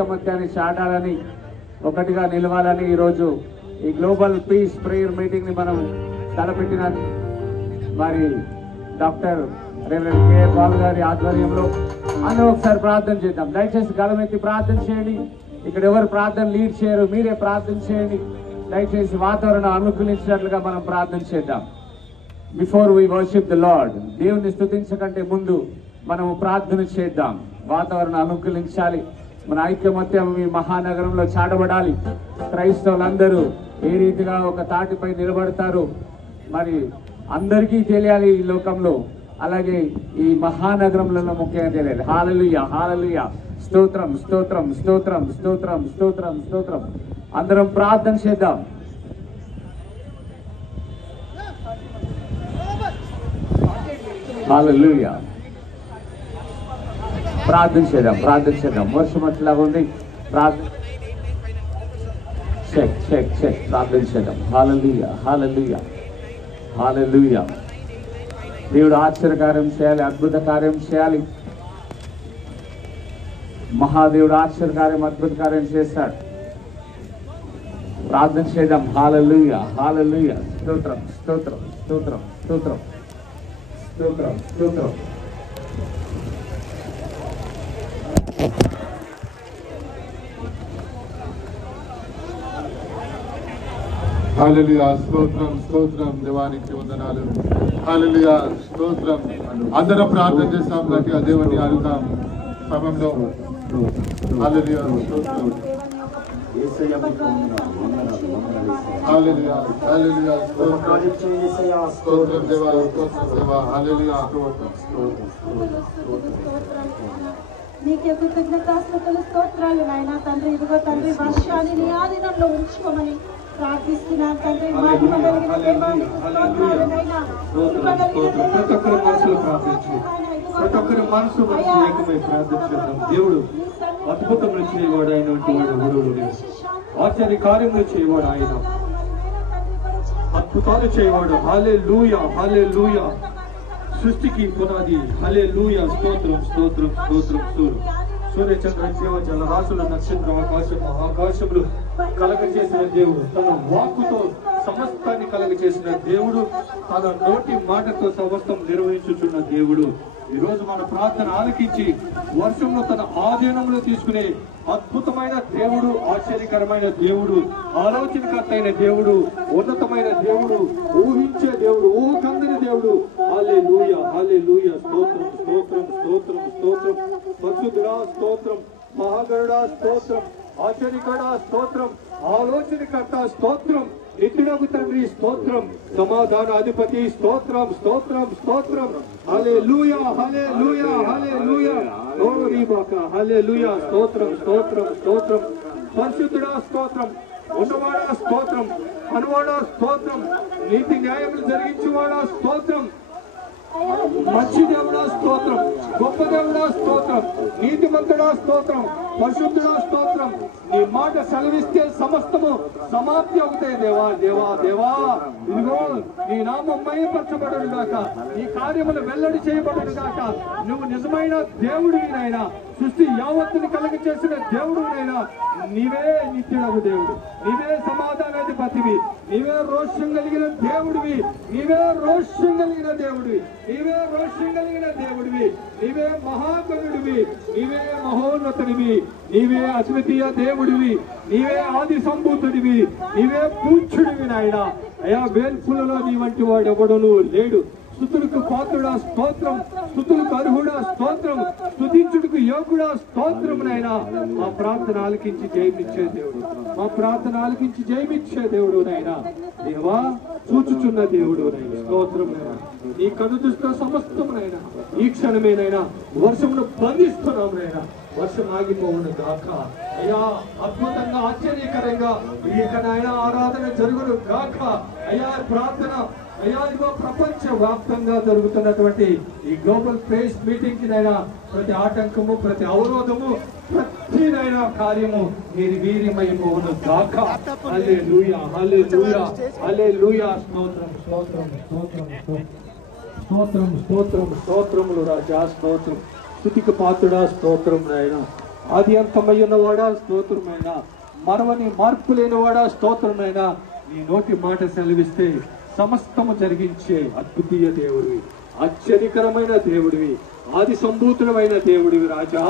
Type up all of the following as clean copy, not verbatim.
ఐకమత్యాన్ని చాటాలని, ఒకటిగా నిలవాలని ఈరోజు ఈ గ్లోబల్ పీస్ ప్రేయర్ మీటింగ్ ని మనం తలపెట్టిన మరి డాక్టర్ రెవరెండ్ కే పాల్ గారి ఆధ్వర్యంలో అందరూ ఒకసారి ప్రార్థన చేద్దాం. దయచేసి గలమెత్తి ప్రార్థన చేయండి. ఇక్కడ ఎవరు ప్రార్థన లీడ్ చేయరు, మీరే ప్రార్థన చేయండి. దయచేసి వాతావరణం అనుకూలించినట్లుగా మనం ప్రార్థన చేద్దాం. Before we worship the lord, దేవుని స్తుతించకంటే ముందు మనము ప్రార్థన చేద్దాం. వాతావరణం అనుకూలించాలి. మన ఐక్యమత్యం ఈ మహానగరంలో చాటబడాలి. క్రైస్తవులందరూ ఏ రీతిగా ఒక తాటిపై నిలబడతారు మరి అందరికీ తెలియాలి ఈ లోకంలో, అలాగే ఈ మహానగరంలో ముఖ్యంగా తెలియాలి. హల్లెలూయా, హల్లెలూయా, స్తోత్రం, స్తోత్రం, స్తోత్రం, స్తోత్రం, స్తోత్రం, స్తోత్రం. అందరం ప్రార్థన చేద్దాం. హల్లెలూయా. ప్రార్థన చేద్దాం, ప్రార్థన చేద్దాం. వర్షం అట్లాగా ఉంది. ప్రార్థన ప్రార్థన చేద్దాం. హల్లెలూయా, హల్లెలూయా, హల్లెలూయా. దేవుడు ఆశ్చర్యకార్యం చేయాలి, అద్భుత కార్యం చేయాలి. మహాదేవుడు ఆశ్చర్యకార్యం, అద్భుత కార్యం చేస్తాడు. ప్రార్థన చేద్దాం. హల్లెలూయా, హల్లెలూయా, స్తోత్రం, స్తోత్రం, స్తోత్రం, స్తోత్రం, స్తోత్రం, స్తోత్రం. హల్లెలూయా, స్తోత్రం, స్తోత్రం, దేవానికి వందనాలు. హల్లెలూయా, స్తోత్రం. అందరం ప్రార్థన చేస్తాం, గట్టిగా దేవుని అడుగుతాం సమయంలో. హల్లెలూయా, స్తోత్రం. హల్లెలూయా, హల్లెలూయా, స్తోత్రం, స్తోత్రం దేవా, స్తోత్రం దేవా. హల్లెలూయా, నీకే కృతజ్ఞతాస్తుతులు, స్తోత్రాలు నాయన తండ్రి. ఇదిగో తండ్రి, వర్షాన్ని నీ ఆధీనంలో ఉంచుకోమని ప్రార్థిస్తున్నాను తండ్రి. మహిమ కలిగిన దేవానికి స్తోత్రాలు నాయన. ప్రతి ఒక్కరి మనసులో ప్రార్థించి, ప్రతి ఒక్కరి మనసు ఏకమై ప్రార్థించేద్దాం. దేవుడు అద్భుతములు చేయవాడు అయినటువంటి వాడు ఎవడు లేడు. ఆశ్చర్య కార్యములు చేయవాడు ఆయన, అద్భుతాలు చేయవాడు. హల్లెలూయా, హల్లెలూయా. సృష్టికి పునాది. హల్లెలూయా, స్తోత్రం, స్తోత్రం, స్తోత్రం. సూర్య చంద్ర జీవ జల రాశులు, నక్షత్రం, ఆకాశములు కలగ చేసిన దేవుడు, తన వాక్కుతో సమస్తాన్ని కలగ చేసిన దేవుడు, తన నోటి మాటతో సమస్తం నిర్వహించుచున్న దేవుడు. ఈ రోజు మన ప్రార్థన ఆలకించి వర్షంలో తన ఆధీనంలో తీసుకునే అద్భుతమైన దేవుడు, ఆశ్చర్యకరమైన దేవుడు, ఆలోచనకర్త అయిన దేవుడు, ఉన్నతమైన దేవుడు, ఊహించే దేవుడు, ఊహకందని దేవుడు. హల్లెలూయా, హల్లెలూయా, స్తోత్రం, స్తోత్రం, స్తోత్రం, స్తోత్రం. పరిశుద్ధుడా స్తోత్రం, మహాగరుడా స్తోత్రం, ఆశ్చర్యకరుడా స్తోత్రం, ఆలోచనకర్త స్తోత్రం, నిత్యుడగు తండ్రి స్తోత్రం, సమాధానాధిపతి స్తోత్రం, స్తోత్రం, స్తోత్రం. హల్లెలూయా, హల్లెలూయా, హల్లెలూయా. హల్లెలూయా, స్తోత్రం, స్తోత్రం, స్తోత్రం. పరిశుద్ధుడా స్తోత్రం, ఉన్నవాడా స్తోత్రం, అనువాడా స్తోత్రం, నీతి న్యాయములు జరిగించేవాడా స్తోత్రం, మంచి దేవుడా స్తోత్రం, గొప్ప దేవుడా స్తోత్రం, నీతిమంతుడా స్తోత్రం, పరిశుద్ధుడా స్తోత్రం. నీ మాట సెలవిస్తే సమస్తము సమాప్తి అవుతాయి దేవా, దేవా, దేవా. ఇదిగో నీ నామం మహిమపరచబడును గాక, నీ కార్యములు వెల్లడి చేయబడును గాక. నువ్వు నిజమైన దేవుడివి నాయనా, సృష్టి యావత్తుని కలగ చేసిన దేవుడునైనా. నీవే నిత్యుడగు దేవుడు, నీవే సమాధానాధిపతివి, నీవే రోషం కలిగిన దేవుడివి, నీవే రోషం కలిగిన దేవుడివి, నీవే రోషం కలిగిన దేవుడివి, నీవే మహాగణుడివి, నీవే మహోన్నతుడివి, నీవే అద్వితీయ దేవుడివి, నీవే ఆది సంభూతుడివి, నీవే పూజ్యుడివి నాయనా. అయా వేల్పులలో నీ వంటి వాడు ఎవడును లేడు. స్తుతులకు పాత్రుడా స్తోత్రం, స్తుతులకు అర్హుడా స్తోత్రం, స్తుతించుటకు యోగుడా స్తోత్రం నాయనా. మా ప్రార్థన ఆలకించి జయమిచ్చే దేవుడు, మా ప్రార్థన ఆలకించి జయమిచ్చే దేవుడు నాయనా. దేవా, చూచుచున్న దేవుడు నాయన, స్తోత్రం నాయనా. నీ కను దృష్టిలో సమస్తమునైనా ఈ క్షణమేనైనా వర్షమును బంధిస్తున్నాం నాయనా. వర్షం ఆగిపోవును గాక. అయ్యా, అద్భుతంగా ఆశ్చర్యకరంగా ఇక నాయన ఆరాధన జరుగును గాక. అయ్యా, ప్రార్థన అయ్యా ఇదిగో ప్రపంచ వ్యాప్తంగా జరుగుతున్నటువంటి ఈ గ్లోబల్ ప్రేస్ మీటింగ్ కి నైనా ప్రతి ఆటంకము, ప్రతి అవరోధము, ప్రతినైనా కార్యము మీరు వీర్యమైపోవును గాక. హల్లెలూయా, హల్లెలూయా, హల్లెలూయా. స్తోత్రం, స్తోత్రం, స్తోత్రం, స్తోత్రం, స్తోత్రం, స్తోత్రములు రాజా స్తోత్రం. స్తుతికి పాత్రుడా స్తోత్రం నాయన. ఆది అంతమయ్యున్న వాడా స్తోత్రమైన, మరవని మార్పు లేని వాడా స్తోత్రమైన, నీ నోటి మాట సెలవిస్తే సమస్తము జరిగించే అద్భుతీయ దేవుడివి, ఆశ్చర్యకరమైన దేవుడివి, ఆది సంభూతుడమైన దేవుడివి రాజా.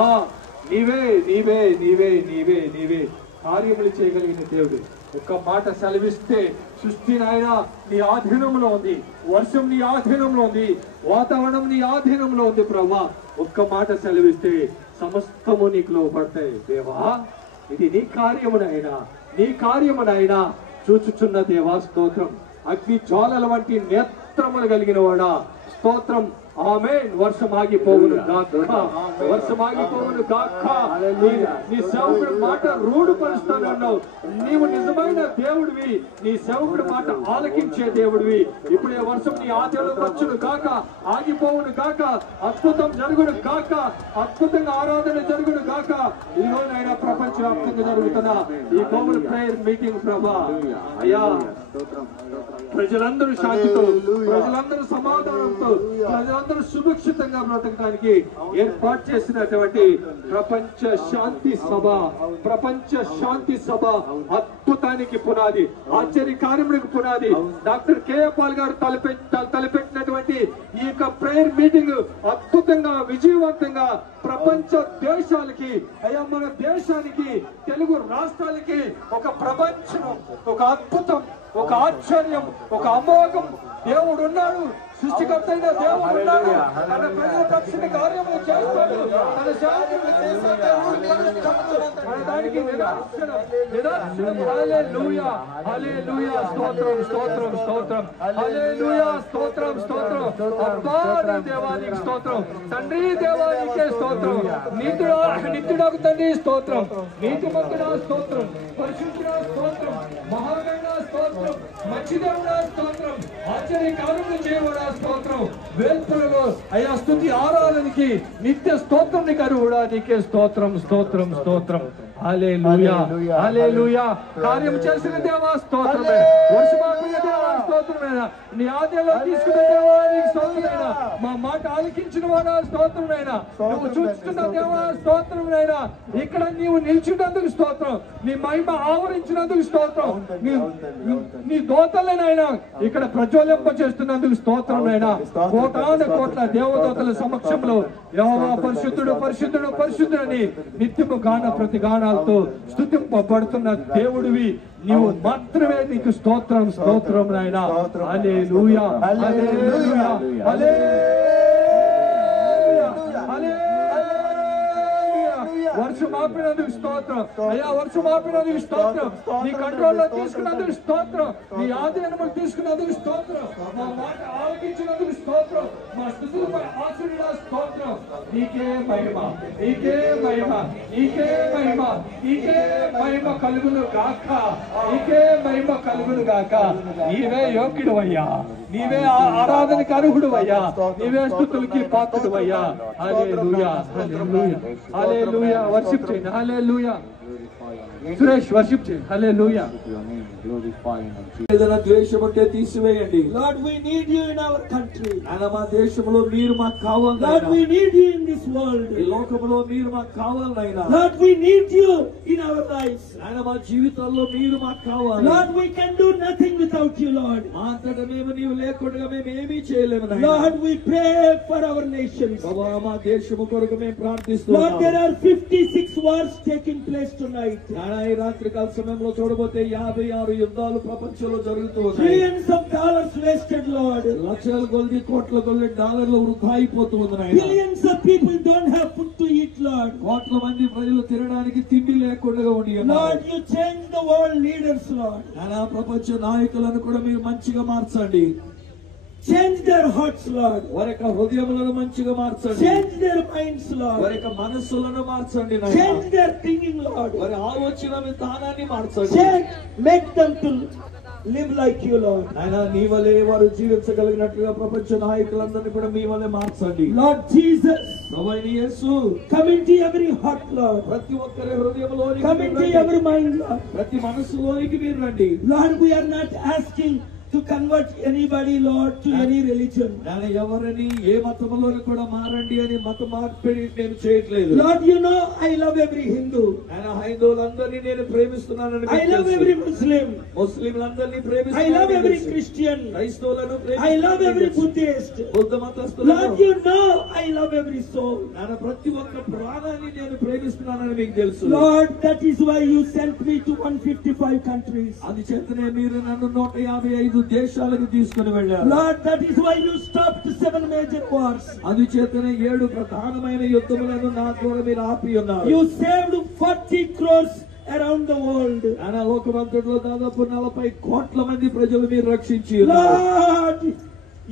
నీవే నీవే నీవే నీవే నీవే కార్యములు చేయగలిగిన దేవుడు. ఒక్క మాట సెలవిస్తే సృష్టి నాయన నీ ఆధీనంలో ఉంది, వర్షం నీ ఆధీనంలో ఉంది, వాతావరణం నీ ఆధీనంలో ఉంది ప్రభా. ఒక్క మాట సెలవిస్తే సమస్తము నీకు లోపడతాయి దేవా. ఇది నీ కార్యమునైనా, నీ కార్యమునైనా చూచుచున్న దేవా స్తోత్రం. అగ్ని జ్వాలల వంటి నేత్రములు కలిగిన వాడా స్తోత్రం. ఆమేన్. వర్షం ఆగిపోవును గాక, వర్షం ఆగిపోవును గాక. నీ సేవకుడి మాట రూఢపరుస్తానన్నావు. నీవు నిజమైన దేవుడివి, నీ సేవకుడి మాట ఆలకించే దేవుడివి. ఇప్పుడే వర్షం నీ ఆధ్యంలో వచ్చును గాక, ఆగిపోవును గాక, అద్భుతం జరుగును గాక, అద్భుతంగా ఆరాధన జరుగును గాక. ఈ రోజునైనా ప్రపంచవ్యాప్తంగా జరుగుతున్న ఈ గ్లోబల్ ప్రేయర్ మీటింగ్ ప్రభా అయ్యా, ప్రజలందరూ శాంతితో, ప్రజలందరూ సమాధానంతో, ప్రజలందరూ సురక్షితంగా బ్రతకడానికి ఏర్పాటు చేసినటువంటి ప్రపంచ శాంతి సభ, ప్రపంచ శాంతి సభ అద్భుతానికి పునాది, ఆశ్చర్య కార్యములకు పునాది. డాక్టర్ కేఏ పాల్ గారు తలపెట్టినటువంటి ఈ యొక్క ప్రేయర్ మీటింగ్ అద్భుతంగా విజయవంతంగా ప్రపంచ దేశాలకి అయ్యా, మన దేశానికి, తెలుగు రాష్ట్రాలకి ఒక ప్రపంచం, ఒక అద్భుతం, ఒక ఆశ్చర్యం, ఒక అమోఘం. దేవుడు ఉన్నాడు, సృష్టికర్త అయిన దేవుడు ఉన్నాడు. తన ప్రజల రక్షణ కార్యములు చేస్తాడు. తన శాంతిని చేసే దేవుడు మన దానికి నిదర్శనం. హల్లెలూయా, హల్లెలూయా, స్తోత్రం స్తోత్రం స్తోత్రం, హల్లెలూయా, స్తోత్రం స్తోత్రం. అబ్బా దేవానికి స్తోత్రం, తండ్రి దేవానికే స్తోత్రం, నిత్యుడకు తండ్రి స్తోత్రం, నీతిమంతుడా స్తోత్రం, పరిశుద్ధుడా స్తోత్రం, మహాగణుడా స్తోత్రం, మంచి దేవుడా స్తోత్రం, ఆశ్చర్య కార్యములు చేయబడా స్తోత్రం. వేల్పులలో అయ్యా స్తుతి ఆరాధనకి నిత్య స్తోత్రం నీకు అర్హుడా, నీకే స్తోత్రం స్తోత్రం స్తోత్రం. హల్లెలూయా, హల్లెలూయా. కార్యం చేసిన దేవా స్తోత్రమే, వర్షమాపిన దేవా స్తోత్రమేనా, నీ ఆధ్యంలో తీసుకున్న దేవా నీకు స్తోత్రమేనా, మా మాట ఆలకించిన వాడా స్తోత్రమేనా, నువ్వు చూస్తున్న దేవా స్తోత్రమేనా, ఇక్కడ నీవు నిలిచినందుకు స్తోత్రం, నీ మహిమ ఆవరించినందుకు స్తోత్రం, నీ దోతలనైనా ఇక్కడ ప్రజ్వలింప చేస్తున్నందుకు స్తోత్రమైనా. కోటాను కోట్ల దేవదూతల సమక్షంలో యెహోవా పరిశుద్ధుడు పరిశుద్ధుడు పరిశుద్ధుడని నిత్యము గాన ప్రతి గానాలతో స్తుతింపబడుతున్న దేవుడివి నీవు మాత్రమే, నీకు స్తోత్రం స్తోత్రం నాయనా. హల్లెలూయా, హల్లెలూయా, వర్షం ఆపినందుకు స్తోత్రం అయ్యా, వర్షం ఆపినందుకు స్తోత్రం, నీ కంట్రోల్లో తీసుకున్నందుకు స్తోత్రం, నీ ఆధీనంలో తీసుకున్నందుకు స్తోత్రం, మా మాట ఆలకించినందుకు స్తోత్రం, మా స్తుతులపై ఆశీర్వాద స్తోత్రం. నీకే మహిమ, నీకే మహిమ, నీకే మహిమ, నీకే మహిమ కలుగును గాక, నీకే మహిమ కలుగును గాక. నీవే యోగ్యుడు అయ్యా, నీవే ఆరాధనకి అర్హుడు అయ్యా, నీవే స్తుతులకి పాత్రుడు అయ్యా. హల్లెలూయా, హల్లెలూయా, హల్లెలూయా. వర్షిప్ చేయండి. హల్లెలూయా. సురేష్ వర్షిప్ చేయండి. హల్లెలూయా. ఏదైనా ద్వేషం ఉంటే తీసివేయండి. Lord, we need you in our country. ఆయన మా దేశంలో మీరు మాకు కావాలి. Lord, we need you in this world. ఈ లోకంలో మీరు మాకు కావాలైనా. Lord, we need you in our lives. ఆయన మా జీవితాల్లో మీరు మాకు కావాలి. Lord, we can do nothing without you, Lord. మా అంతటా మేము నీవు లేకుండా మేము ఏమీ చేయలేము. Lord, we pray for our nations. ప్రభువా, మా దేశము కొరకు మేము Lord, ప్రార్థిస్తున్నాము. there are 56 wars taking place tonight. ఈ రాత్రి కాల సమయంలో చూడబోతే 56 యుద్ధాలు ప్రపంచంలో జరుగుతూ ఉన్నాయి. Trillions of dollars wasted, Lord. లక్షల కొద్ది కోట్ల కొద్ది డాలర్లు వృధా అయిపోతూ ఉన్నాయి. Billions of people don't have food to eat, Lord. కోట్ల మంది ప్రజలు తినడానికి తిండి లేకుండా ఉండి ఉన్నారు. Lord, you change the world leaders, Lord. అలా ప్రపంచ నాయకులను కూడా మీరు మంచిగా మార్చండి. Change their hearts, Lord. వారి యొక్క హృదయములను మంచిగా మార్చండి. Change their minds, Lord. వారి యొక్క మనస్సులను మార్చండి. Change their thinking, Lord. వారి ఆలోచన విధానాన్ని మార్చండి. Change, make them to live like you, Lord. ఆయన నీ వలే వారు జీవించగలిగినట్లుగా ప్రపంచ నాయకులందరినీ కూడా మీ వలే మార్చండి. Lord Jesus, ప్రభువైన యేసు, come into every heart, Lord. ప్రతి ఒక్కరి హృదయంలోనికి Come మీరు into రండి. every mind, Lord. ప్రతి మనసులోనికి మీరు రండి. Lord, we are not asking to convert anybody, Lord, to any religion. నేను ఎవరిని ఏ మతములోని కూడా మారండి అని మత మార్పిడి నేను చేయట్లేదు. Lord, you know I love every Hindu. నేను హైందవులందరినీ నేను ప్రేమిస్తున్నానని I love every Muslim. ముస్లింలందరినీ I ప్రేమిస్తున్నాను. love every Christian. క్రైస్తవులను I love every Buddhist. Buddha మతస్థులను Lord, you know I love every soul. నేను ప్రతి ఒక్క ప్రాణాన్ని నేను ప్రేమిస్తున్నానని మీకు తెలుసు. Lord, that is why you sent me to 155 countries. అందుచేతనే మీరు నన్ను 155 దేశాలకు తీసుకుని వెళ్ళారు. Lord, that is why you stopped 7 major wars. అందుచేతనే 7 ప్రధానమైన యుద్ధములను నా ద్వారా మీరు ఆపి ఉన్నారు. You saved 40 crores around the world. ఆయన లోకమంతటిలో దాదాపు 40 కోట్ల మంది ప్రజలు మీరు రక్షించి ఉన్నారు. Lord,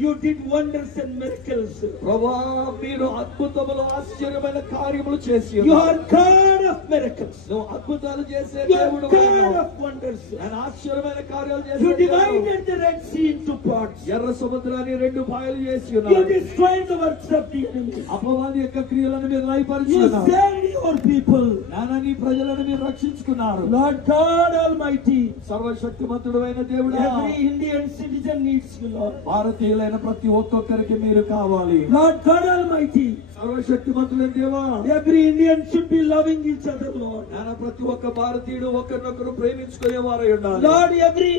you did wonders and miracles. ప్రభువా, మీరు అద్భుతములు ఆశ్చర్యమైన కార్యములు చేసి You ఉన్నారు. are God of miracles. నువ్వు అద్భుతాలు చేసే You are దేవుడు. God of wonders. ఆయన ఆశ్చర్యమైన కార్యాలు చేసే You దేవుడు. divided the Red Sea into parts. ఎర్ర సముద్రాన్ని 2 పాయలు చేసి You ఉన్నారు. destroyed the works of the enemy. అపవాది యొక్క క్రియలను మీరు లయపరిచి You ఉన్నారు. saved your people. నాన్న, నీ ప్రజలను మీరు రక్షించుకున్నారు. Lord God Almighty, సర్వశక్తిమంతుడు అయిన దేవుడా, every Indian citizen needs you, Lord. భారతీయులైన ప్రతి ఒక్కొక్కరికి మీరు కావాలి. Lord God Almighty, సర్వశక్తిమంతుడైన దేవా, every Indian should be loving each other, Lord. నాన్న, ప్రతి ఒక్క భారతీయుడు ఒకరినొకరు ప్రేమించుకునే వారై ఉండాలి. Lord, every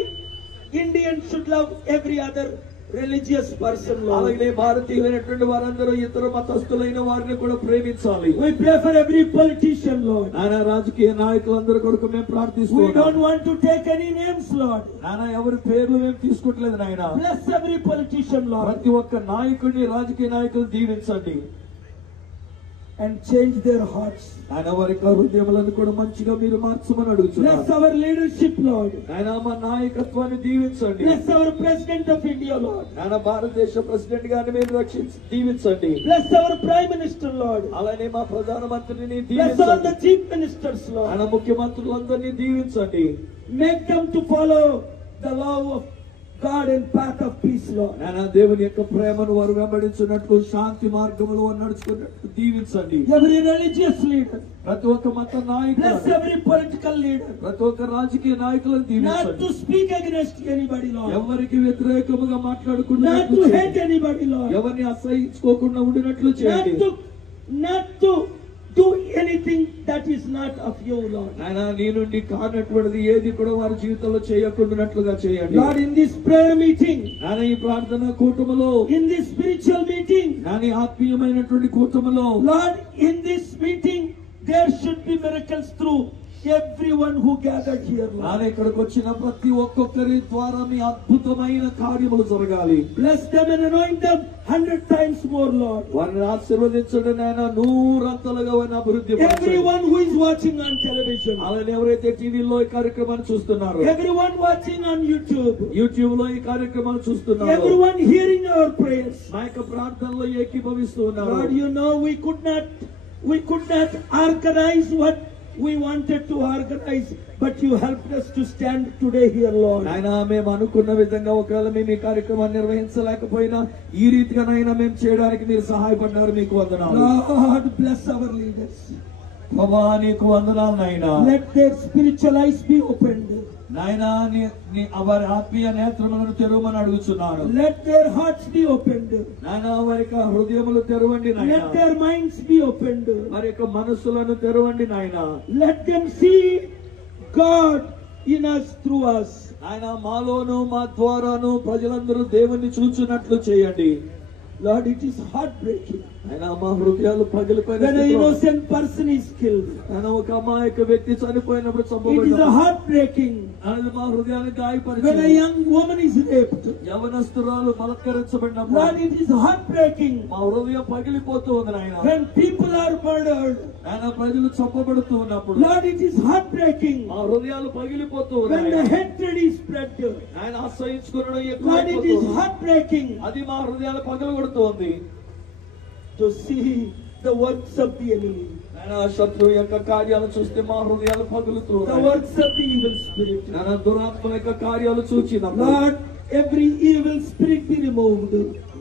Indian should love every other religious person, Lord. అలాగే భారతీయులైనటువంటి వారందరూ ఇతర మతస్థులైన వారిని కూడా ప్రేమించాలి. We pray for every politician, Lord. నాన్న, రాజకీయ నాయకులందరి కొరకు మేము We ప్రార్థిస్తున్నాం. don't want to take any names, Lord. నాన్న, ఎవరి పేర్లు మేము తీసుకుంటలేదు నాయన. Bless every politician, Lord, ప్రతి ఒక్క నాయకుడిని, రాజకీయ నాయకులు దీవించండి. and change their hearts. ఆయన వారి యొక్క హృదయములను కూడా మంచిగా మీరు మార్చమని అడుగుతున్నారు. Bless our leadership, Lord. ఆయన మా నాయకత్వాన్ని దీవించండి. Bless our President of India, Lord. ఆయన భారతదేశ ప్రెసిడెంట్ గారిని మీరు దీవించండి. Bless our Prime Minister, Lord. అలానే మా ప్రధానమంత్రిని Bless all the దీవించండి. chief ministers, Lord. ఆయన ముఖ్యమంత్రులందరినీ దీవించండి. Make them to follow the law of God and path of peace, Lord. ఆయన దేవుని యొక్క ప్రేమను వారు వెంబడించినట్లు, శాంతి మార్గములో నడుచుకున్నట్లు దీవించండి. Every religious leader. ప్రతి ఒక్క మత Bless నాయకులు, every political leader. ప్రతి ఒక్క రాజకీయ నాయకులను Not దీవించండి. to speak against anybody, Lord. ఎవరికి వ్యతిరేకముగా Not మాట్లాడుకున్నట్లు to చేయండి. hate anybody, Lord. ఎవరిని అసహించుకోకుండా ఉండినట్లు Not చేయండి. to do anything that is not of you, Lord. ఆయన నీ నుండి కానటువంటిది ఏది కూడా వారి జీవితంలో చేయకుండానట్లుగా చేయండి. Lord, in this prayer meeting, ఆయన ఈ ప్రార్థన కూటములో, in this spiritual meeting, Nani ఆత్మీయమైనటువంటి కూటములో, Lord, in this meeting, there should be miracles through everyone who gathered here, Lord. Nani ఇక్కడికి వచ్చిన ప్రతి ఒక్కొక్కరి ద్వారా మీ అద్భుతమైన కార్యములు జరగాలి. Bless them and anoint them 100 times more, Lord. వారిని ఆశీర్వదించండి నాయన, 100 వారిని అభివృద్ధి పరచండి. Everyone who is watching on television, అలానే ఎవరైతే టీవీలో ఈ కార్యక్రమాన్ని చూస్తున్నారో, everyone watching on YouTube, YouTube లో ఈ కార్యక్రమాన్ని చూస్తున్నారో, everyone hearing our prayers, మా యొక్క ప్రార్థనలో ఏకీభవిస్తూ ఉన్నారు. Lord, you know we could not organize what we wanted to organize, but you helped us to stand today here, Lord. నాయన, మేము అనుకున్న విధంగా ఒకవేళ మేము ఈ కార్యక్రమాన్ని నిర్వహించలేకపోయినా ఈ రీతిగా నాయన మేము చేయడానికి మీరు సహాయపడ్డారు. మీకు వందనాలు. Lord, bless our leaders. ప్రభువా, నీకు వందనాలు నాయన. Let their spiritual eyes be opened. నాయన, వారి ఆత్మీయ నేత్రములను తెరవమని అడుగుతున్నాను. Let their hearts be opened. నాయన, వారి యొక్క హృదయములు తెరవండి నాయన. Let their minds be opened. వారి యొక్క మనస్సులను తెరవండి నాయన. Let them see God in us, through us. ఆయన మాలోను మా ద్వారాను ప్రజలందరూ దేవుణ్ణి చూచున్నట్లు చేయండి. Lord, it is heartbreaking ఆయన మా హృదయాలు పగిలిపోయిన when an స్థితిలో, innocent person is killed. ఆయన ఒక అమాయక వ్యక్తి చనిపోయినప్పుడు It is చంపబడ్డాడు. heartbreaking ఆయన మా హృదయాన్ని when a గాయపరిచింది. young woman is raped. యవనస్తురాలు బలత్కరించబడినప్పుడు Lord, it is heartbreaking మా హృదయం పగిలిపోతూ ఉంది నాయన. when people are murdered. ఆయన ప్రజలు చంపబడుతూ ఉన్నప్పుడు Lord, it is heartbreaking మా హృదయాలు పగిలిపోతూ when the ఉన్నాయి. hatred is spread. ఆయన అసహించుకునడం Lord, it ఎక్కువైపోతూ is ఉంది. heartbreaking అది మా హృదయాలు పగలగొడుతూ ఉంది. to see the works of the enemy, ఆయన శత్రువు యొక్క కార్యాలు చూస్తే మా హృదయాలు పగులుతూ the ఉన్నాయి. works of the evil spirit. ఆయన దురాత్మ యొక్క కార్యాలు చూచినప్పుడు Lord, every evil spirit be removed.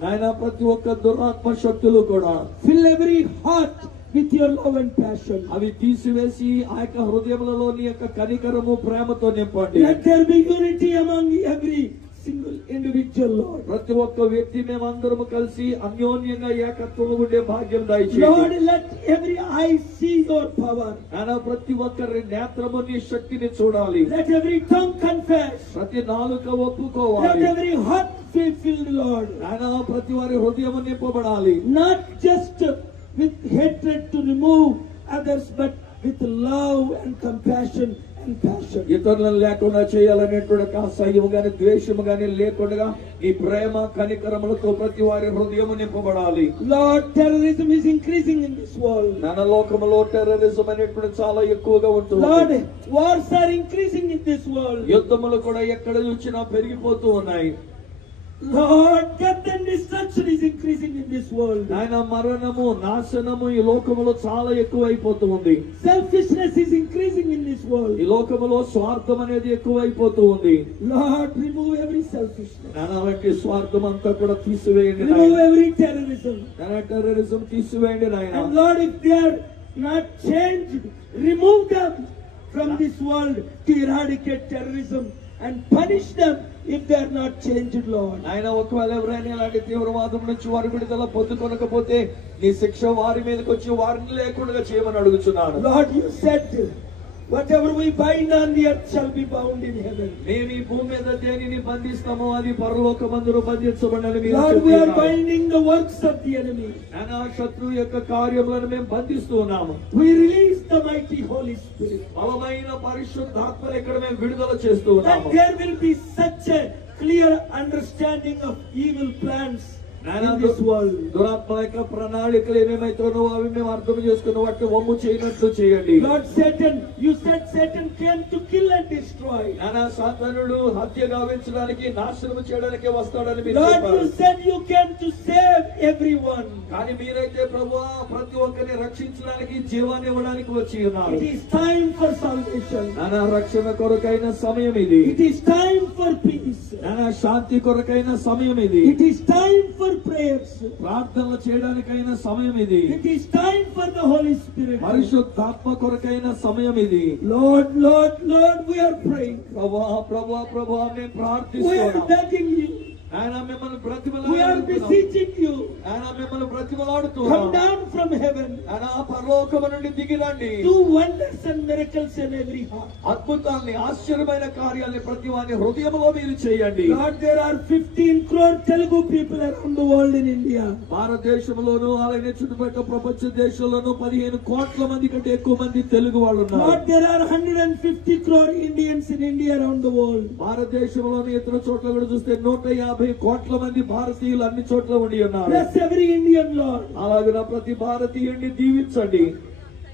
ఆయన ప్రతి ఒక్క దురాత్మ శక్తులు కూడా Fill every heart with your love and passion. అవి తీసివేసి ఆ యొక్క హృదయములలో నీ యొక్క కనికరము, ప్రేమతో నింపండి. Let there be unity among every single individual, Lord. ప్రతి ఒక్క వ్యక్తి మేమందరము కలిసి అన్యోన్యంగా ఏకత్వం ఉండే భాగ్యం Lord, దయచేయండి. let every eye see your power. ఆయన ప్రతి ఒక్కరి నేత్రము నీ శక్తిని చూడాలి. Let every tongue confess. ప్రతి నాలుక Let ఒప్పుకోవాలి. every heart be filled, Lord. ఆయన ప్రతి వారి హృదయము నింపబడాలి. Not just with hatred to remove others, but with love and compassion and passion. ఇతరులను లేకుండా చేయాలనేటువంటి అసహ్యము గాని ద్వేషము గాని లేకుండా ఈ ప్రేమ కనికరములతో ప్రతి వారి హృదయము నింపబడాలి. Lord, terrorism is increasing in this world. మన లోకములో టెర్రరిజం అనేటువంటి చాలా ఎక్కువగా ఉంటుంది. Lord, wars are increasing in this world. యుద్ధములు కూడా ఎక్కడ చూసినా పెరిగిపోతూ ఉన్నాయి. Lord, death and destruction is increasing in this world. ఆయన మరణము నాశనము ఈ లోకములో చాలా ఎక్కువ అయిపోతూ ఉంది. Selfishness is increasing in this world. ఈ లోకములో స్వార్థం అనేది ఎక్కువ అయిపోతూ ఉంది. Lord, remove every selfishness. అలాంటి స్వార్థం అంతా కూడా తీసివేయండి Remove నాయనా. every terrorism. టెర్రరిజం తీసివేయండి నాయన. And Lord, if they are not changed, remove them from this world to eradicate terrorism and punish them if they are not changed, Lord. ఆయన ఒకవేళ ఎవరైనా ఇలాంటి తీవ్రవాదం నుంచి వారి విడుదల పొందుకొనకపోతే నీ శిక్ష వారి మీదకి వచ్చి వారిని లేకుండా చేయమని అడుగుచున్నాను. Lord, you said, whatever we bind on the earth shall be bound in heaven. మేము ఈ భూమి మీద దేనిని బంధిస్తామో అది పరలోకమందును బంధించబడినని మీరు Lord, we are చెప్తున్నారు. binding the works of the enemy. ఆయన శత్రువు యొక్క కార్యములను మేము బంధిస్తూ ఉన్నాము. We release the mighty Holy Spirit. బలమైన పరిశుద్ధాత్మను ఇక్కడ మేము విడుదల చేస్తూ That ఉన్నాము. there will be such a clear understanding of evil plans in this world. దురాత్మ యొక్క ప్రణాళికలు ఏమేమైతున్నావో అవి మేము అర్థం చేసుకున్న వాటిని వమ్ము చేయనట్లు చేయండి. Lord, Satan, you said Satan came to kill and destroy. నానా సాతానుడు హత్య గావించడానికి నాశనం చేయడానికి వస్తాడని మీరు Lord, చెప్పారు. you said you came to save everyone. కానీ మీరైతే ప్రభువా ప్రతి ఒక్కరిని రక్షించడానికి జీవాన్ని ఇవ్వడానికి వచ్చి ఉన్నారు. It is time for salvation. నానా రక్షణ కొరకైన సమయం ఇది. It is time for peace. నానా శాంతి కొరకైన సమయం ఇది. It is time for prayers. ప్రార్థనలు చేయడానికైన సమయం ఇది. It is time for the Holy Spirit. పరిశుద్ధాత్మ కొరకైన సమయం ఇది. Lord, Lord, Lord, we are praying. ప్రభువా ప్రభువా ప్రభువా మేము We are ప్రార్థిస్తున్నాం. begging you. ఆయన మిమ్మల్ని We are బ్రతిమలాడుతున్నాం. beseeching you. ఆయన మిమ్మల్ని Come బ్రతిమలాడుతున్నాం. down from heaven. ఆయన పరలోకము నుండి దిగిరండి. Do wonders and miracles in every heart. అద్భుతాల్ని ఆశ్చర్యమైన కార్యాల్ని ప్రతి వారి హృదయంలో మీరు చేయండి. Lord, there are 15 crore Telugu people around the world in India. భారతదేశంలోను అలాగే చుట్టుపక్కల ప్రపంచ దేశాల్లోనూ 15 కోట్ల మంది కంటే ఎక్కువ మంది తెలుగు వాళ్ళు Lord, ఉన్నారు. there are 150 crore Indians in India around the world. భారతదేశంలోని ఇతర చోట్ల కూడా చూస్తే 150 కోట్ల మంది భారతీయులు అన్ని చోట్ల ఉండి ఉన్నారు. Bless every Indian, Lord. అలాగే ప్రతి భారతీయుడిని దీవించండి.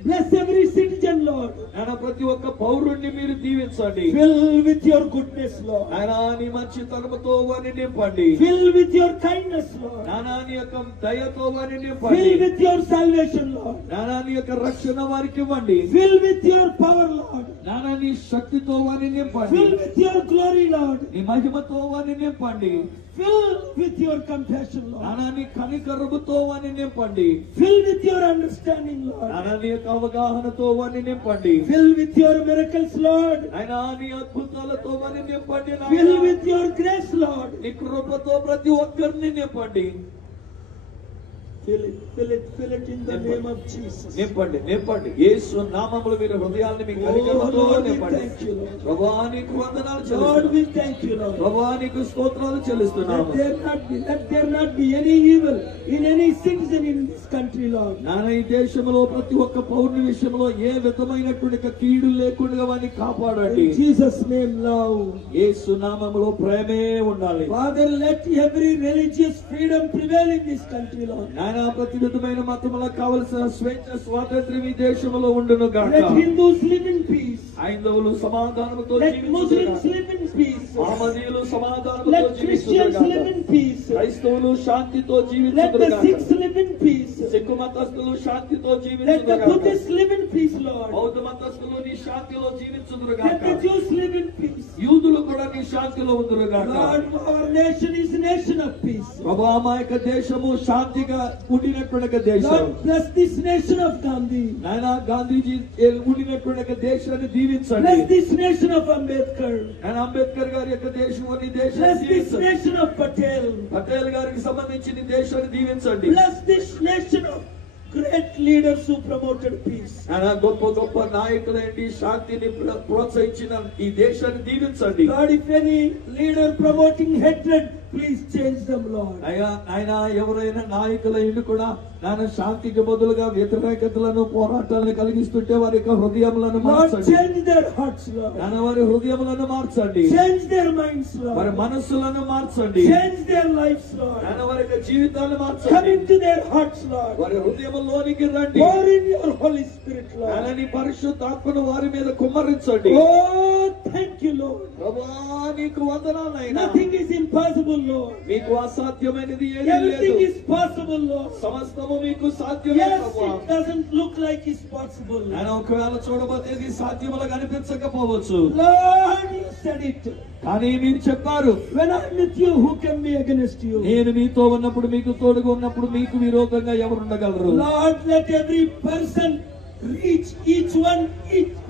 Bless every citizen, Lord. ఆయన ప్రతి ఒక్క పౌరుణ్ణి మీరు దీవించండి. Fill with your goodness, Lord. ఆయన నీ మంచి తరముతో వారిని నింపండి. Fill with your kindness, Lord. నానాని యొక్క దయతో వారిని Fill నింపండి. with your salvation, Lord. నానాని యొక్క రక్షణ వారికి ఇవ్వండి. Fill with your power, Lord. నానాని శక్తితో వారిని నింపండి. Fill with your glory, Lord. నీ మహిమతో వారిని నింపండి. Fill with your compassion, Lord. నానాని కనికరముతో వారిని నింపండి. Fill with your understanding, Lord. నానాని యొక్క అవగాహనతో వారిని నింపండి. Fill with your miracles, Lord. ఆయన నీ అద్భుతాలతో వారిని నింపండి. Fill నాయనా. with your grace, Lord. నీ కృపతో ప్రతి ఒక్కరిని నింపండి. Fill it in the name of Jesus. నింపండి నింపండి. యేసు నామములో మీరు హృదయాల్ని మీ కనికరముతో Oh, Lord, we నింపండి. thank you, Lord. ప్రభువా నీకు వందనాలు Lord, చెల్లిస్తున్నాము. we thank you, Lord. ప్రభువా నీకు స్తోత్రాలు చెల్లిస్తున్నాము. Let there not be any evil in any citizen in this country, Lord. నాన్న ఈ దేశంలో ప్రతి ఒక్క పౌరుని విషయంలో ఏ విధమైనటువంటి కీడు లేకుండా వారిని కాపాడండి. In Jesus' name, love. యేసు నామములో ప్రేమే ఉండాలి. Father, let every religious freedom prevail in this country, Lord. నాయన ప్రతి విధమైన మతములకు కావలసిన స్వేచ్ఛ స్వాతంత్ర్యం ఈ దేశంలో ఉండును గాక. Let Hindus live in peace. హైందవులు సమాధానముతో Let జీవించుదురు Muslims గాక. live in peace. మహమ్మదీయులు సమాధానముతో Let జీవించుదురు Christians గాక. live in peace. క్రైస్తవులు శాంతితో Let జీవించుదురు the గాక. Sikhs live in peace. Sikh మతస్థులు శాంతితో Let జీవించుదురు the గాక. Buddhists live in peace, Lord. బౌద్ధ మతస్థులు నీ శాంతిలో జీవించుదురు Let గాక. the Jews live in peace. యూదులు కూడా నీ శాంతిలో ఉందురు గాక. Lord, our nation is a nation of peace. ప్రభా మా యొక్క దేశము శాంతిగా ఉండినటువంటి దేశం. Lord, bless this nation of Gandhi. నాయన గాంధీజీ ఉండినటువంటి దేశాన్ని దీవించండి. Bless this nation of Ambedkar. ఆయన అంబేద్కర్ గారి యొక్క దేశం నీ Bless దేశాన్ని this దీవించండి. nation of Patel. పటేల్ గారికి సంబంధించి నీ దేశాన్ని దీవించండి. Bless this nation of great leaders who promoted peace. ఆయన గొప్ప గొప్ప నాయకులైన శాంతిని ప్రోత్సహించిన ఈ దేశాన్ని దీవించండి. Lord, if any leader promoting hatred, please change them, Lord. అయ్యా ఆయన ఎవరైనా నాయకులైన కూడా నాన్న శాంతికి బదులుగా వ్యతిరేకతలను పోరాటాలను కలిగిస్తుంటే వారి యొక్క హృదయములను Lord, మార్చండి. change their hearts, Lord. నాన్న వారి హృదయములను మార్చండి. Change their minds, వారి Lord. మనస్సులను మార్చండి. Change their lives, Lord. నాన్న వారి యొక్క జీవితాలను Come మార్చండి. into their hearts, Lord. వారి హృదయములోనికి రండి. Pour in your Holy Spirit, Lord. నాన్న నీ పరిశుద్ధాత్మను వారి మీద కుమ్మరించండి. Oh, thank you, Lord. ప్రభువా నీకు వందనాలైనా. Nothing is impossible, Lord. మీకు అసాధ్యమైనది ఏదీ Everything లేదు. is possible, Lord. సమస్తము మీకు సాధ్యమే Yes, ప్రభువా. it doesn't look like it's possible. ఆయన ఒకవేళ చూడబోతేది సాధ్యములు కనిపించకపోవచ్చు. Lord, you said it. కానీ మీరు చెప్పారు, When I'm with you, who can be against you? నేను మీతో ఉన్నప్పుడు మీకు తోడుగా ఉన్నప్పుడు మీకు విరోధంగా ఎవరు ఉండగలరు? Lord, let every person reach each one,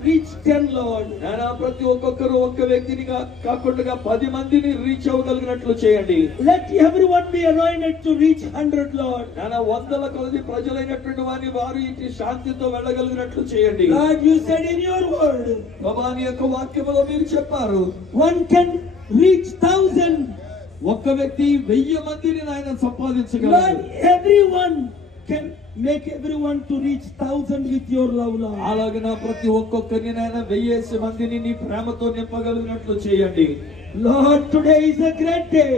reach 10, Lord. నాయనా ప్రతి ఒక్కొక్కరు ఒక్క వ్యక్తిని కాకుండా 10 మందిని రీచ్ అవ్వగలిగినట్లు చేయండి. Let everyone be anointed to reach 100, Lord. నాయనా వందల కొలది ప్రజలైనటువంటి వారు ఇటు శాంతితో వెళ్ళగలిగినట్లు చేయండి. Lord, you said in your word, ప్రభువా నీ యొక్క వాక్యములో మీరు చెప్పారు, one can reach 1,000. ఒక్క వ్యక్తి 1000 మందిని ఆయన Lord, సంపాదించగలరు. everyone can make everyone to reach 1,000 with your love, Lord. అలాగన ప్రతి ఒక్కొక్కరిని నాయన 1000 మందిని నీ ప్రేమతో నింపగలిగినట్లు చేయండి. Lord, today is a great day.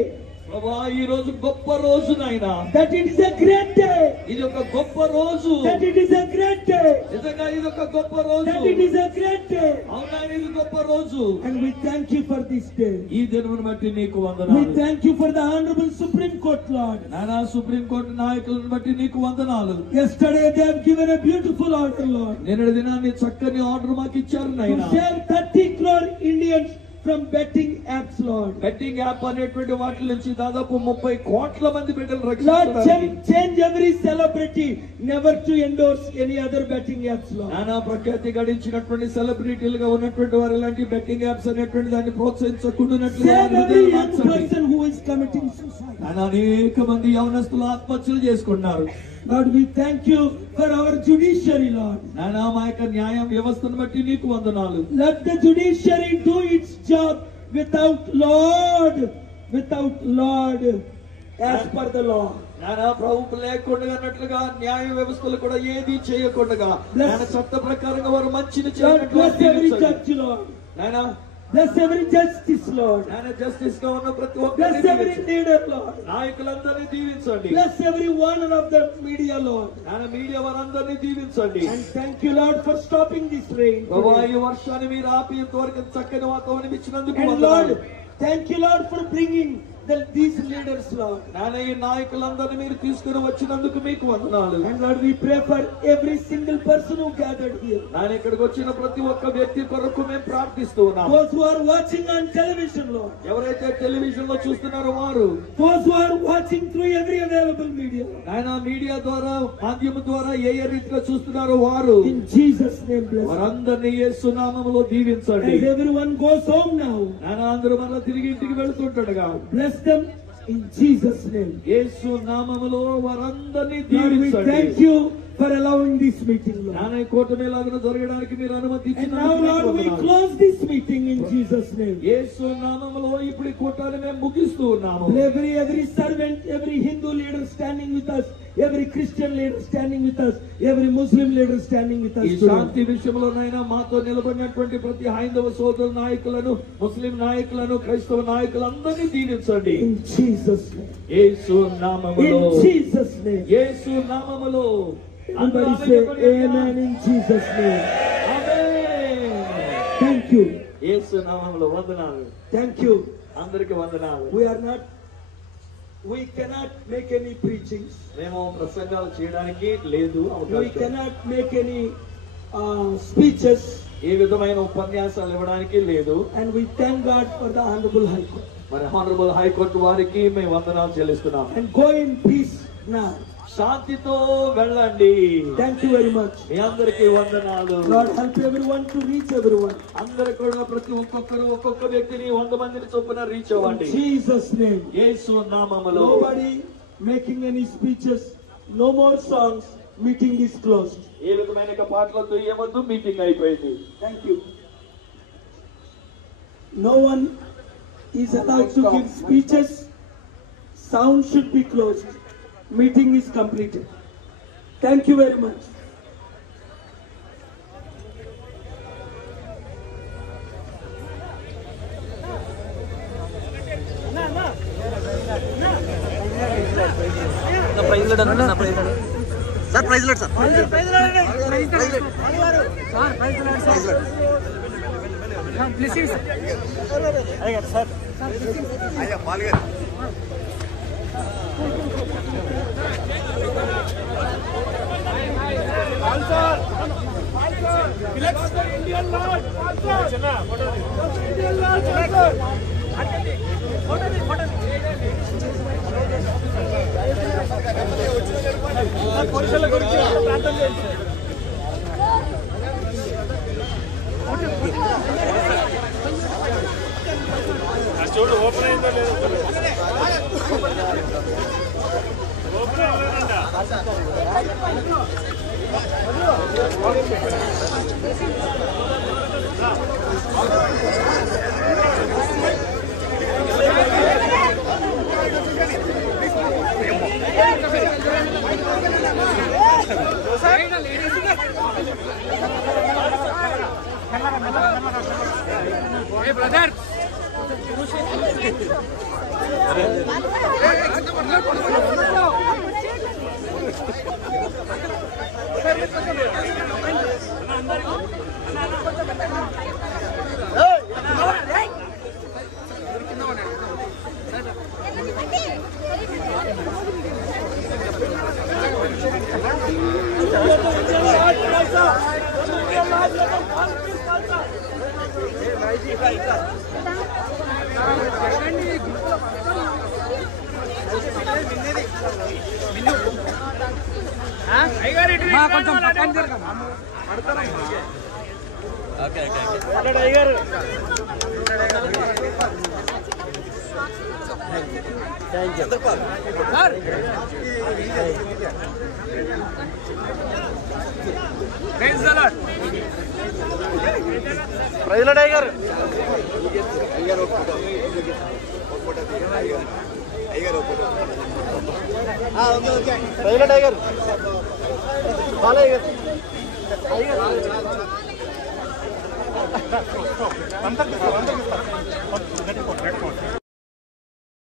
ప్రభువా ఈ రోజు గొప్ప రోజు నాయనా. That it is a great day. ఇది ఒక గొప్ప రోజు. That it is a great day. నిజంగా ఇది ఒక గొప్ప రోజు. That it is a great day. అవునా ఇది గొప్ప రోజు. And we thank you for this day. ఈ దినమును బట్టి నీకు We వందనాలు. thank you for the Honorable Supreme Court, Lord. నానా సుప్రీం కోర్టు నాయకులను బట్టి నీకు వందనాలు. Yesterday they have given a beautiful order, Lord. నిన్నటి దినాన్ని చక్కని ఆర్డర్ మాకు ఇచ్చారు To నాయనా. save 30 crore Indians from betting apps, Lord. Betting app అనేటువంటి వాటి నుంచి దాదాపు 30 కోట్ల మంది బిడ్డలు Lord, రక్షించడానికి change every celebrity never to endorse any other betting apps, Lord. నానా ప్రఖ్యాతి గడించినటువంటి సెలబ్రిటీలుగా ఉన్నటువంటి వారు ఇలాంటి బెట్టింగ్ యాప్స్ అనేటువంటి దాన్ని ప్రోత్సహించకుండానట్లుగా Save వారి every హృదయాలు young మార్చండి. person who is committing suicide. నానా అనేక మంది యవనస్తులు ఆత్మహత్యలు చేసుకున్నారు. Lord, we thank you for our judiciary, Lord. నానా మా యొక్క న్యాయ వ్యవస్థను బట్టి నీకు వందనాలు. Let the judiciary do its job without Lord, as per the law. నానా ప్రభువు లేకుండా అన్నట్లుగా న్యాయ వ్యవస్థలు కూడా ఏది చేయకుండా నాయన చట్ట ప్రకారంగా వారు మంచిని Lord, చేయనట్లు bless every దీవించండి. judge, Lord. నాయనా Bless every justice, Lord. నాయన జస్టిస్ గా ఉన్న ప్రతి Bless ఒక్కరిని every దీవించండి. leader, Lord. నాయకులందరినీ దీవించండి. Bless every one of the media, Lord. నాయన మీడియా వారందరినీ దీవించండి. And thank you, Lord, for stopping this rain. ప్రభువా today. ఈ వర్షాన్ని మీరు ఆపి ఇంతవరకు చక్కని వాతావరణం ఇచ్చినందుకు And వందనాలు. Lord, thank you, Lord, for bringing these leaders, Lord. నాయన ఈ నాయకులందరినీ మీరు తీసుకుని వచ్చినందుకు మీకు వందనాలు. And Lord, we pray for every single person who gathered here. నాయన ఇక్కడికి వచ్చిన ప్రతి ఒక్క వ్యక్తి కొరకు మేము ప్రార్థిస్తూ ఉన్నాము. Those who are watching on television, Lord. ఎవరైతే టెలివిజన్ లో చూస్తున్నారో వారు, Those who are watching through every available media. ఆయన మీడియా ద్వారా మాధ్యమం ద్వారా ఏ రీతిలో చూస్తున్నారో వారు, In Jesus' name, bless. వారందరినీ యేసు నామములో దీవించండి. As everyone goes home now, నాయన అందరూ మళ్ళీ తిరిగి ఇంటికి వెళ్తుంటాడుగా bless them in Jesus' name. యేసు నామములో వారందరినీ Lord, we దీవించండి. thank you for allowing this meeting, Lord. నాయన కూటమి లాగా జరగడానికి మీరు అనుమతి And now, ఇచ్చినందుకు Lord, we మీకు వందనాలు. close this meeting in Jesus' name. యేసు నామములో ఇప్పుడు ఈ కూటాన్ని మేము ముగిస్తూ ఉన్నాము. Every servant, every Hindu leader standing with us, every Christian leader standing with us, every Muslim leader standing with us ఈ today. శాంతి విషయంలోనైనా మాతో నిలబడినటువంటి ప్రతి హైందవ సోదరు నాయకులను, ముస్లిం నాయకులను, క్రైస్తవ నాయకులందరినీ దీవించండి. In Jesus' name. యేసు నామములో, In Jesus' name. యేసు నామములో Everybody say amen in Jesus' name. Amen. Thank you. యేసు నామములో వందనాలు. Thank you. అందరికి వందనాలు. We cannot make any preachings. మేము ప్రసంగాలు చేయడానికి లేదు We అవకాశం. cannot make any speeches. ఏ విధమైన ఉపన్యాసాలు ఇవ్వడానికి లేదు. And we thank God for the Honorable High Court. మరి హానరబుల్ హైకోర్టు వారికి మేము వందనాలు చెల్లిస్తున్నాం. And go in peace now. శాంతితో వెళ్ళండి. Thank you very much. మీ అందరికీ వందనాలు. Lord, help everyone to reach everyone. అందరూ కూడా ప్రతి ఒక్కొక్కరు ఒక్కొక్క వ్యక్తిని 100 మందిని చొప్పున రీచ్ In అవ్వండి. Jesus' name. యేసు నామములో. Nobody making any speeches. No more songs. Meeting is closed. ఏ విధమైన పాటలతో ఏమొద్దు, మీటింగ్ అయిపోయింది. Thank you. No one is allowed to give speeches. Sound should be closed. Meeting is completed. Thank you very much. Tiger